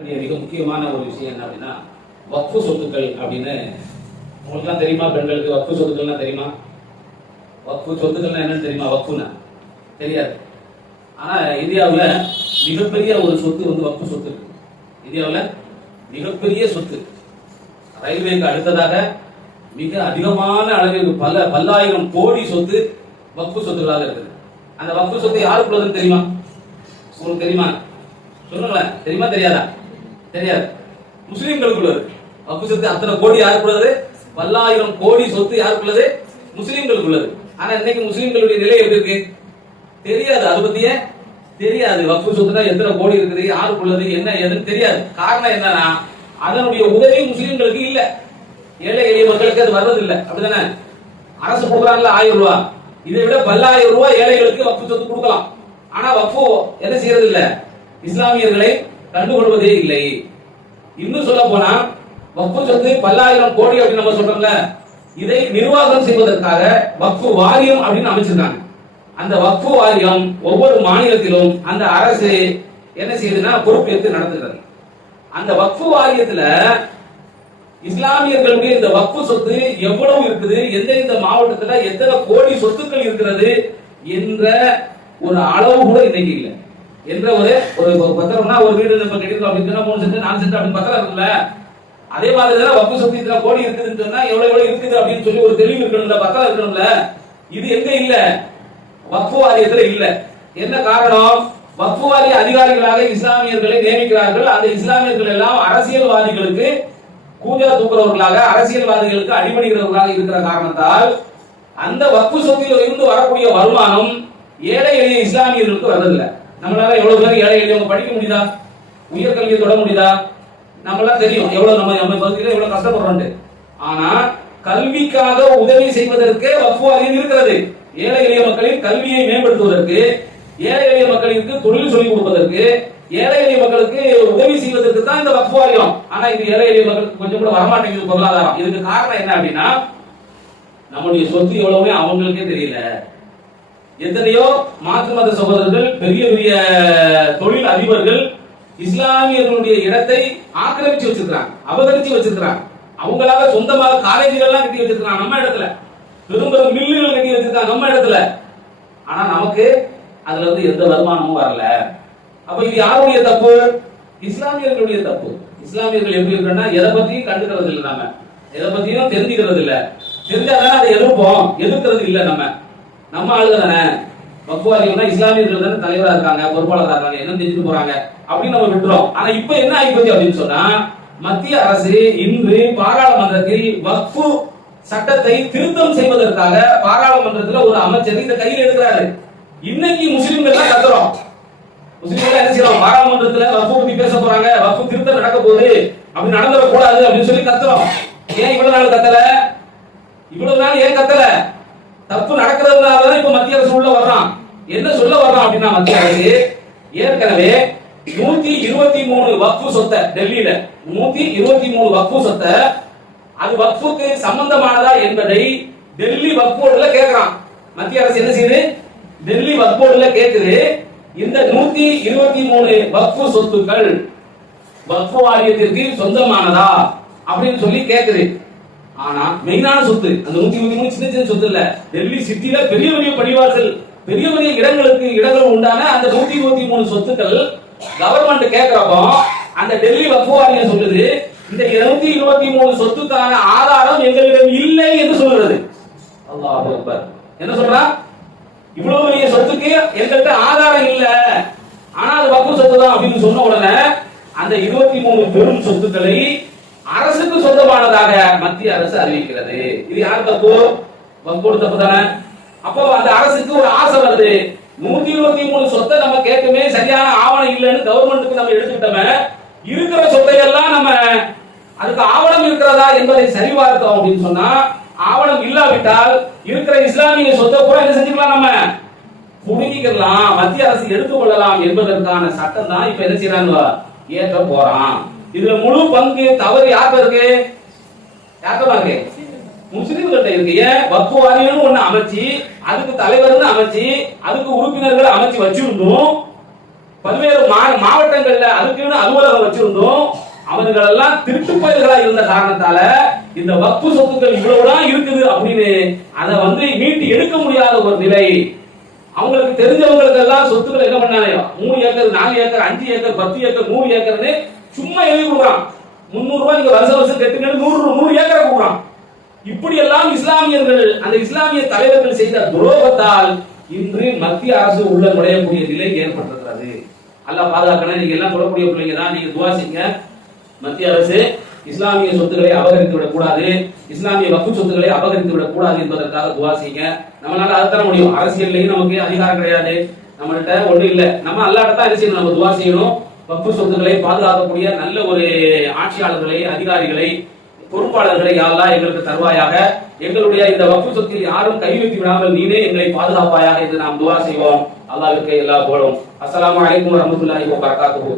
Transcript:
மிக முக்கியமான ஒரு விஷயம் என்ன அப்படின்னா வக்ஃபு சொத்துக்கள் அப்படின்னு உங்களுக்குலாம் தெரியுமா? பெண்களுக்கு வக்ஃபு சொத்துக்கள்னா தெரியுமா? வக்ஃபு சொத்துக்கள்னா என்னன்னு தெரியுமா? வக்ஃபுனா? தெரியாது. ஆனா இந்தியாவில் மிகப்பெரிய ஒரு சொத்து வந்து வக்ஃபு சொத்து இருக்கு. மிகப்பெரிய சொத்து. ரயில்வேக்கு அடுத்ததாக மிக அதிகமான அளவிற்கு பல பல்லாயிரம் கோடி சொத்து வக்ஃபு சொத்துக்களாக இருக்குது. அந்த வக்ஃபு சொத்து யாருக்குள்ளதுன்னு தெரியுமா? உங்களுக்கு தெரியுமா? சொல்லுங்களேன். தெரியுமா? தெரியாதா? தெரியாது. முஸ்லிம்களுக்குள்ளது. வக்ஃபு சொத்து அத்தனை கோடி யாருக்குள்ளது? பல்லாயிரம் கோடி சொத்து யாருக்குள்ளது? முஸ்லிம்களுக்குள்ளது. ஆனா இன்னைக்கு முஸ்லிம்களுடைய நிலை எப்படி இருக்கு? தெரியாது. அதை பத்திய தெரியாது. வக்ஃபு சொத்துனா எத்தனை கோடி இருக்குது? யாருக்குள்ளது? என்ன ஏதுன்னு தெரியாது. காரணம் என்னன்னா அதனுடைய உதவி முஸ்லிம்களுக்கு இல்ல. ஏழை எளிய மக்களுக்கு அது வர்றதில்லை. அப்படிதானே? அரசு கொடுக்குறாங்கல்ல ஆயிரம் ரூபா. இதை விட பல்லாயிரம் ரூபாய் ஏழைகளுக்கு வக்ஃபு சொத்து கொடுக்கலாம். ஆனா வக்ஃபு என்ன செய்யறது இல்ல இஸ்லாமியர்களை கண்டுகொள்வதே இல்லை. இன்னும் சொல்ல போனா வக்ஃபு சொத்து பல்லாயிரம் கோடி அப்படின்னு நம்ம சொல்றோம்ல இதை நிர்வாகம் செய்வதற்காக வக்ஃபு வாரியம் அப்படின்னு அமைச்சிருக்காங்க. அந்த வக்ஃபு வாரியம் ஒவ்வொரு மாநிலத்திலும் அந்த அரசு என்ன செய்யுதுன்னா பொறுப்பேற்று நடத்துகிறது. அந்த வக்ஃபு வாரியத்துல இஸ்லாமியர்களுடைய இந்த வக்ஃபு சொத்து எவ்வளவு இருக்குது எந்தெந்த மாவட்டத்துல எத்தனை கோடி சொத்துக்கள் இருக்கிறது என்ற ஒரு அளவு கூட இன்னைக்கு இல்லை. என்ற ஒரு ஒரு பத்திரம்னா ஒரு வீடு நம்ம கிடைக்கும் அப்படின்னு மூணு சென்ட் நாலு சென்ட் அப்படின்னு பத்திரம் இருக்குல்ல அதே மாதிரி தான் வக்ஃபு சொத்து இத்தனை கோடி இருக்குதுன்னு சொன்னா எவ்வளவு எவ்வளவு இருக்குது அப்படின்னு சொல்லி ஒரு தெளிவு இருக்கணும்ல பத்திரம் இருக்கணும்ல. இது எங்க இல்ல? வக்ஃபு வாரியத்துல இல்ல. என்ன காரணம்? வக்ஃபு வாரிய அதிகாரிகளாக இஸ்லாமியர்களை நியமிக்கிறார்கள். அந்த இஸ்லாமியர்கள் எல்லாம் அரசியல்வாதிகளுக்கு கூஜா தூக்குறவர்களாக அரசியல்வாதிகளுக்கு அடிபடுகிறவர்களாக இருக்கிற காரணத்தால் அந்த வக்ஃபு சொத்தில் இருந்து வரக்கூடிய வருமானம் ஏழை எளிய இஸ்லாமியர்களுக்கு வர்றதில்லை. நம்மளால எவ்வளவு பேர் ஏழை எளியவங்க படிக்க முடியுதா? உயர்கல்வியை தொட முடியுதா? நம்மளாம் தெரியும் எவ்வளவு நம்ம நம்ம பகுதியில் எவ்வளவு கஷ்டப்படுறோம் ஆனா கல்விக்காக உதவி செய்வதற்கு வக்ஃபு வாரியம் இருக்கிறது. ஏழை எளிய மக்களின் கல்வியை மேம்படுத்துவதற்கு ஏழை எளிய மக்களுக்கு தொழில் சொல்லிக் கொடுப்பதற்கு ஏழை எளிய மக்களுக்கு உதவி செய்வதற்கு தான் இந்த வக்ஃபு வாரியம் ஆனா இது ஏழை எளிய மக்களுக்கு கொஞ்சம் கூட வரமாட்டேங்குது பொருளாதாரம். இதுக்கு காரணம் என்ன அப்படின்னா நம்முடைய சொத்து எவ்வளவுமே அவங்களுக்கே தெரியல. எத்தனையோ மாற்று மத சகோதரர்கள் பெரிய பெரிய தொழில் அதிபர்கள் இஸ்லாமியர்களுடைய இடத்தை ஆக்கிரமிச்சு வச்சிருக்கிறாங்க அபகரிச்சு வச்சிருக்கிறாங்க. அவங்களால சொந்தமாக காலேஜுகள்லாம் கட்டி வச்சிருக்கிறாங்க நம்ம இடத்துல. பெரும் பெரும் மில்லுகள் கட்டி வச்சிருக்காங்க நம்ம இடத்துல. ஆனா நமக்கு அதுல இருந்து எந்த வருமானமும் வரல. அப்ப இது யாருடைய தப்பு? இஸ்லாமியர்களுடைய தப்பு. இஸ்லாமியர்கள் எப்படி இருக்கா எதை பத்தியும் கண்டுக்கிறது இல்லை நம்ம எதை பத்தியும் தெரிஞ்சுக்கிறது இல்ல தெரிஞ்சாதானே அதை எதிர்ப்போம். எதிர்க்கிறது இல்லை நம்ம. நம்ம ஆளுங்க தானே? வக்குவாரிகள்னா இஸ்லாமியர்கள் தானே தலைவரா இருக்காங்க பொறுப்பாளராக இருக்காங்க என்ன தெரிஞ்சுட்டு போறாங்க? அப்படின்னு நம்ம விட்டுறோம். ஆனா இப்ப என்ன ஆகிப்போச்சு அப்படின்னு சொன்னா மத்திய அரசு இன்று பாராளுமன்றத்தில் வக்ஃபு சட்டத்தை திருத்தம் செய்வதற்காக பாராளுமன்றத்தில் ஒரு அமைச்சர் இந்த கையில் எடுக்கிறாரு. இன்னைக்கு முஸ்லிம்கள் தான் கத்துறோம். முஸ்லிம்கள் என்ன செய்யறோம் பாராளுமன்றத்துல வக்ஃபு பத்தி பேச போறாங்க. வக்ஃபு திருத்தம் நடக்க போகுது. அப்படி நடந்துடக்கூடாது அப்படின்னு சொல்லி கத்துறோம். ஏன் இவ்வளவு நாள் கத்தல? இவ்வளவு நாள் ஏன் கத்தல? தப்பு நடக்கிறதுனால தான் இப்ப மத்திய அரசு உள்ள வர்றான். என்ன சொல்ல வர்றான் அப்படின்னா மத்திய அரசு ஏற்கனவே நூத்தி இருபத்தி மூணு வக்ஃபு சொத்தை டெல்லியில நூத்தி இருபத்தி மூணு வக்ஃபு சொத்தை அது வக்ஃபுக்கு சம்பந்தமானதா என்பதை டெல்லி வக்ஃப் போர்டுல மத்திய அரசு என்ன செய்யுது? டெல்லி வக்ஃப் போர்டுல இந்த நூத்தி இருபத்தி மூணு வக்ஃபு சொத்துக்கள் வக்ஃபு வாரியத்திற்கு சொந்தமானதா அப்படின்னு சொல்லி கேட்குது ஆனா மெயினான சொத்து அந்த நூத்தி நூத்தி மூணு சின்ன சின்ன சொத்து இல்ல. டெல்லி சிட்டில பெரிய பெரிய படிவாசல் பெரிய பெரிய இடங்களுக்கு இடங்கள் உண்டான அந்த நூத்தி இருபத்தி மூணு சொத்துக்கள் கவர்மெண்ட் கேட்கிறப்போ அந்த டெல்லி வக்ஃபு வாரியம் சொல்லுது இந்த இருநூத்தி இருபத்தி மூணு சொத்துக்கான ஆதாரம் எங்களிடம் இல்லை என்று சொல்கிறது அல்லாஹ் அக்பர். என்ன சொல்றா? இவ்வளவு பெரிய சொத்துக்கு எங்கள்கிட்ட ஆதாரம் இல்ல. ஆனா அது வக்ஃபு சொத்து தான் அப்படின்னு சொன்ன உடனே அந்த இருபத்தி மூணு பெரும் சொத்துக்களை அரசுக்கு சொந்தமானதாக மத்திய அரசு அறிவிக்கிறது. இது யார் தப்பு? வக்ஃபோடு தப்பு தானே? அப்போ அந்த அரசுக்கு ஒரு ஆசை வருது. நூத்தி இருபத்தி மூணு சொத்தை நம்ம கேட்குமே சரியான ஆவணம் இல்லைன்னு கவர்மெண்ட்டுக்கு நம்ம எடுத்துக்கிட்டோமே. இருக்கிற சொத்தை எல்லாம் நம்ம அதுக்கு ஆவணம் இருக்கிறதா என்பதை சரிபார்த்தோம் அப்படின்னு சொன்னா ஆவணம் இல்லாவிட்டால் இருக்கிற இஸ்லாமிய சொத்தை கூட என்ன செஞ்சுக்கலாம் நம்ம? புடுங்கிக்கலாம் மத்திய அரசு எடுத்துக்கொள்ளலாம் என்பதற்கான சட்டம் தான் இப்ப என்ன செய்யறாங்க ஏற்ற போறான். இதுல முழு பங்கு தவறு யார்கிட்ட இருக்கு யார்கிட்ட இருக்கு முஸ்லிம்கிட்ட இருக்கு. ஏன்? வக்ஃபு ஒண்ணு அமைச்சு அதுக்கு தலைவர்னு அமைச்சு அதுக்கு உறுப்பினர்களை அமைச்சு வச்சிருந்தோம். பல்வேறு மா- மாவட்டங்கள்ல அதுக்குன்னு அலுவலகம் வச்சிருந்தோம். அவர்கள் எல்லாம் திருட்டு பயிர்களா இருந்த காரணத்தால இந்த வக்பு சொத்துக்கள் இவ்வளவுதான் இருக்குது அப்படின்னு அதை வந்து மீட்டு எடுக்க முடியாத ஒரு நிலை. அவங்களுக்கு தெரிஞ்சவங்களுக்கு எல்லாம் சொத்துக்கள் என்ன பண்ணாங்க? மூணு ஏக்கர் நாலு ஏக்கர் அஞ்சு ஏக்கர் பத்து ஏக்கர் நூறு ஏக்கர்னு சும்மா எழுதி கொடுக்குறான். முந்நூறு ரூபாய் நீங்க வருஷம் வருஷம் கட்டுங்க நூறு நூறு ஏக்கரை கொடுக்குறான். இப்படி எல்லாம் இஸ்லாமியர்கள் அந்த இஸ்லாமிய தலைவர்கள் செய்த துரோகத்தால் இன்று மத்திய அரசு உள்ள நுழையக்கூடிய நிலை ஏற்பட்டிருக்கிறது. அல்ல பாதுகாக்கணும். நீங்க எல்லாம் சொல்லக்கூடிய பிள்ளைங்க தான். நீங்க துவாசிங்க மத்திய அரசு இஸ்லாமிய சொத்துக்களை அபகரித்து விடக்கூடாது. இஸ்லாமிய வக்கு சொத்துக்களை அபகரித்து விடக்கூடாது என்பதற்காக துவாசிங்க நம்மளால அது தர முடியும். அரசியல்லையும் நமக்கு அதிகாரம் கிடையாது. நம்மள்கிட்ட ஒண்ணு இல்ல. நம்ம அல்லாட்ட தான் என்ன செய்யணும்? நம்ம துவா செய்யணும். வப்பு சொத்துக்களை பாதுகாக்கக்கூடிய நல்ல ஒரு ஆட்சியாளர்களை அதிகாரிகளை பொறுப்பாளர்களை யாரெல்லாம் எங்களுக்கு தருவாயாக எங்களுடைய இந்த வக்கு சொத்தில் யாரும் கை வைத்து விடாமல் நீனே எங்களை பாதுகாப்பாயாக என்று நாம் துவா செய்வோம். அல்லாவிற்கு எல்லா போலும் அஸ்லாம் வலைக்கம் வரமத்துல்லாஹி வபரகாத்துஹு.